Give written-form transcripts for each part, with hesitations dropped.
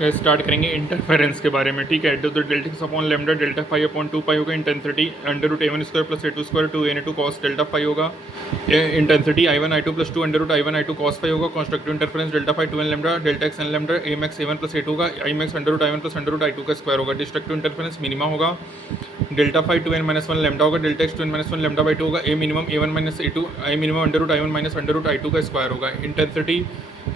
Start करेंगे interference के बारे में, ठीक है। तो delta x upon lambda delta phi upon 2 pi होगा, intensity under root A1 square plus A2 square 2 cos delta phi होगा, intensity I1 I2 plus 2 under root I1 I2 cos phi होगा, constructive interference delta phi 2 n lambda delta x n lambda A max A1 plus A2 होगा, I max under root I1 plus under root I2 का square होगा, destructive interference minima होगा, delta phi 2n minus 1 lambda होगा, delta x 2n minus 1 lambda by 2 होगा, A minimum A1 minus A2 I minimum under root I1 minus under root I2 का square होगा, intensity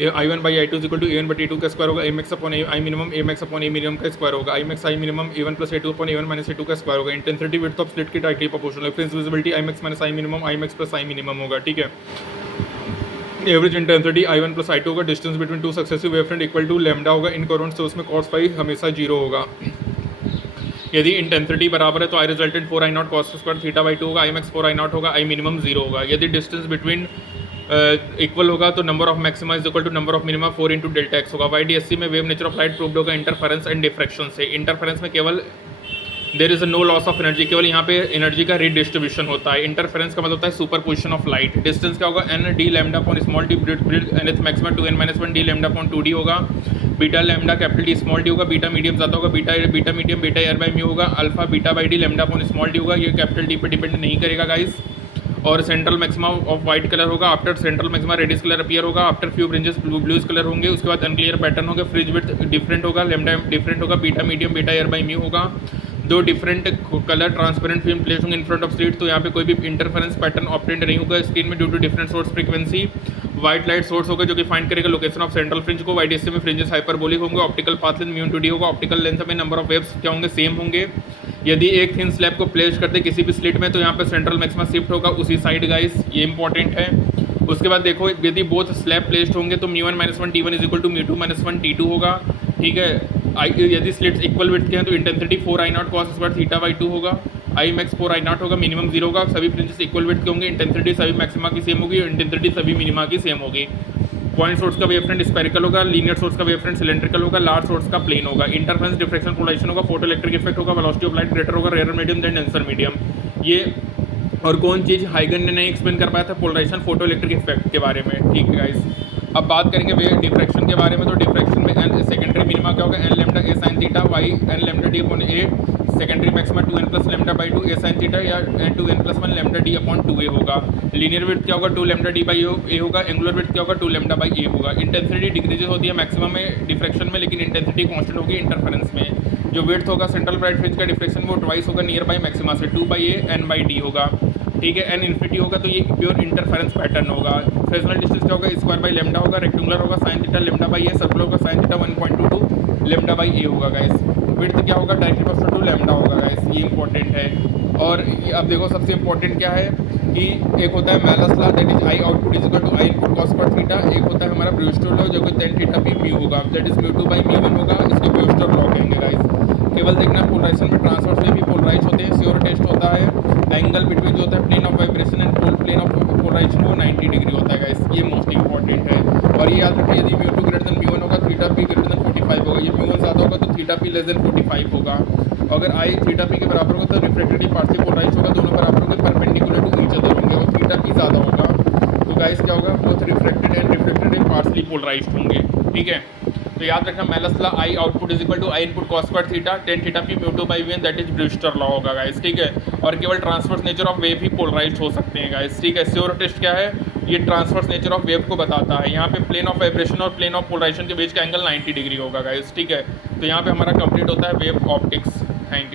I1 by I2 equal to A1 बटी A2 का square होगा, A max upon I minimum A max upon A minimum का square होगा, I max I minimum A1 plus A2 upon A1 minus A2 का square होगा, intensity width of slit की directly proportional, fringe visibility I max minus I minimum I max plus I minimum होगा, ठीक है। Average intensity I1 plus I2 होगा, distance between two successive wavefront equal to lambda होगा, in coherent source में cos phi हमेशा 0 होगा। यदि intensity बराबर है तो I resultant 4I0 cos square theta by 2 होगा, I मैक्स 4I0 होगा, I मिनिमम 0 होगा। यदि डिस्टेंस बिटवीन इक्वल होगा तो number of maxima is equal to number of minima 4 into delta X होगा। YDSC में wave nature of light proved होगा interference and diffraction से। इंटरफेरेंस में केवल there is no loss of energy, केवल यहाँ पे एनर्जी का रीडिस्ट्रीब्यूशन होता है। इंटरफेरेंस का मतलब होता है सुपरपोजिशन ऑफ लाइट। डिस्टेंस क्या होगा, n D lambda upon small d nth maxima 2n minus 1 D lambda upon 2d होगा, beta lambda capital D small d होगा, बीटा मीडियम ज़्यादा होगा, beta medium beta air by mu होगा, alpha beta by D lambda upon small d होगा, ये capital D पे depend नहीं करेगा गाइस। और central maxima of white colour होगा, after central maxima reddish colour appear होगा, after few fringes blues colour होंगे, उसके बाद अनक्लियर पैटर्न होगा, फ्रिज विड्थ डिफरेंट होगा, लैम्डा डिफरेंट होगा, beta medium beta air by mu होगा, दो different colour transparent film place होंगे इन फ्रंट ऑफ स्लिट, तो यहाँ पे कोई भी इंटरफेरेंस पैटर्न ऑब्टेंड नहीं होगा स्क्रीन में due to different source frequency. White light source होगा जो कि फाइंड करेगा लोकेशन ऑफ सेंट्रल फ्रिंज को। YDSC में फ्रिंजेस हाइपरबोलिक होंगे, optical path length mu to D होगा, ऑप्टिकल लेंथ में नंबर ऑफ वेव्स क्या होंगे, सेम होंगे। यदि एक थिन स्लैब को प्लेस करते किसी भी स्लिट में तो यहाँ पे सेंट्रल मैक्सिमा शिफ्ट होगा उसी साइड गाइस, ये इंपॉर्टेंट है। उसके बाद देखो यदि बोथ स्लैब प्लेस्ड होंगे तो mu 1 minus 1 T1 is equal to mu 2 minus 1 T2 होगा, ठीक है। यदि स्लिट्स इक्वल विड्थ के हैं तो intensity 4I0 cos square theta by 2 होगा, I मैक्स 4I0 होगा, मिनिमम 0 होगा। सभी फ्रिंजेस इक्वल विड्थ के होंगे, इंटेंसिटी सभी मैक्सिमा की सेम होगी, इंटेंसिटी सभी मिनिमा की सेम होगी। पॉइंट सोर्स का वेवफ्रंट स्पेरिकल होगा, लीनियर सोर्स का वेवफ्रंट सिलेंड्रिकल होगा, लार्ज सोर्स का प्लेन होगा। इंटरफेरेंस डिफ्रैक्शन पोलराइजेशन होगा, फोटो इलेक्ट्रिक इफेक्ट होगा, वेलोसिटी ऑफ लाइट ग्रेटर होगा, rare medium than denser medium. ये और कौन चीज़ हाइगन ने नहीं एक्सप्लेन कर पाया था, पोलराइजेशन फोटो इलेक्ट्रिक इफेक्ट के बारे में, ठीक है गाइस। अब बात करेंगे वेव डिफ्रैक्शन के बारे में, तो डिफ्रैक्शन में एन सेकेंडरी मिनिमा क्या होगा, N lambda A sine theta Y N lambda D upon A, secondary maxima 2n plus lambda by 2 A sine theta या 2n plus 1 lambda D upon 2a होगा। Linear width क्या होगा, 2 lambda D by A होगा, angular width क्या होगा, 2 lambda by A होगा। Intensity decreases होती है मैक्सिमम में डिफ्रैक्शन में, लेकिन इंटेंसिटी कांस्टेंट होगी इंटरफेरेंस में। जो विड्थ होगा सेंट्रल ब्राइट फ्रिंज का डिफ्रैक्शन वो ट्वाइस होगा नियर बाई मैक्सिमा से, 2 by A N by D होगा, ठीक है। एन इन्फिनिटी होगा तो ये प्योर इंटरफेरेंस पैटर्न होगा। फ्रेसनल डिस्टेंस क्या होगा, स्क्वायर बाई लेमडा होगा, रेक्टेंगुलर होगा sine theta lambda by A, circular होगा sine theta 1.22 lambda by A होगा गाइस। विड्थ क्या होगा, डायरेक्टली प्रोपोर्शनल टू लेमडा होगा गाइस, ये इंपॉर्टेंट है। और अब देखो सबसे इंपॉर्टेंट क्या है कि एक होता है Malus law that is I output is equal to I input cos square theta, एक होता है हमारा ब्रूस्टर लॉ जो कि tan थीटा पी म्यू होगा, that is mu 2 by mu 1 होगा, इसको ब्रूस्टर लॉ कहेंगे गाइस। केवल देखना पोलराइजेशन में ट्रांसवर्स में भी पोलराइज होते हैं, श्योर टेस्ट होता है। एंगल बिटवीन जो होता है plane of vibration and plane of polarisation वो 90 डिग्री होता है गाइस, ये मोस्ट इंपॉर्टेंट है। और ये याद रखिए यदि म्यू 2 ग्रेटर देन म्यू 1 होगा, थीटा पी ग्रेटर देन 45 होगा, ये म्यू 1 ज़्यादा होगा तो थीटा पी लेस देन 45 होगा। अगर आई थीटा पी के बराबर होगा तो रिफ्रैक्टिव पार्शियल पोलराइज होगा, दोनों बराबर होंगे, परपेंडिकुलर टू ईच अदर होंगे, और थीटा पी ज़्यादा होगा तो गाइस क्या होगा, both refracted and reflected partially polarised होंगे, ठीक है। तो याद रखना Malus law I output is equal to I input cos square theta tan theta P mu 2 by V N, that is Brewster law होगा गाइस, ठीक है। और केवल ट्रांसवर्स नेचर ऑफ वेव ही पोलराइज्ड हो सकते हैं गाइस, ठीक है। श्योर टेस्ट क्या है, ये ट्रांसवर्स नेचर ऑफ वेव को बताता है। यहाँ पे प्लेन ऑफ वाइब्रेशन और प्लेन ऑफ पोलराइजेशन के बीच का एंगल 90 डिग्री होगा गाइस, ठीक है। तो यहाँ पे हमारा कंप्लीट होता है वेव ऑप्टिक्स। Thank you.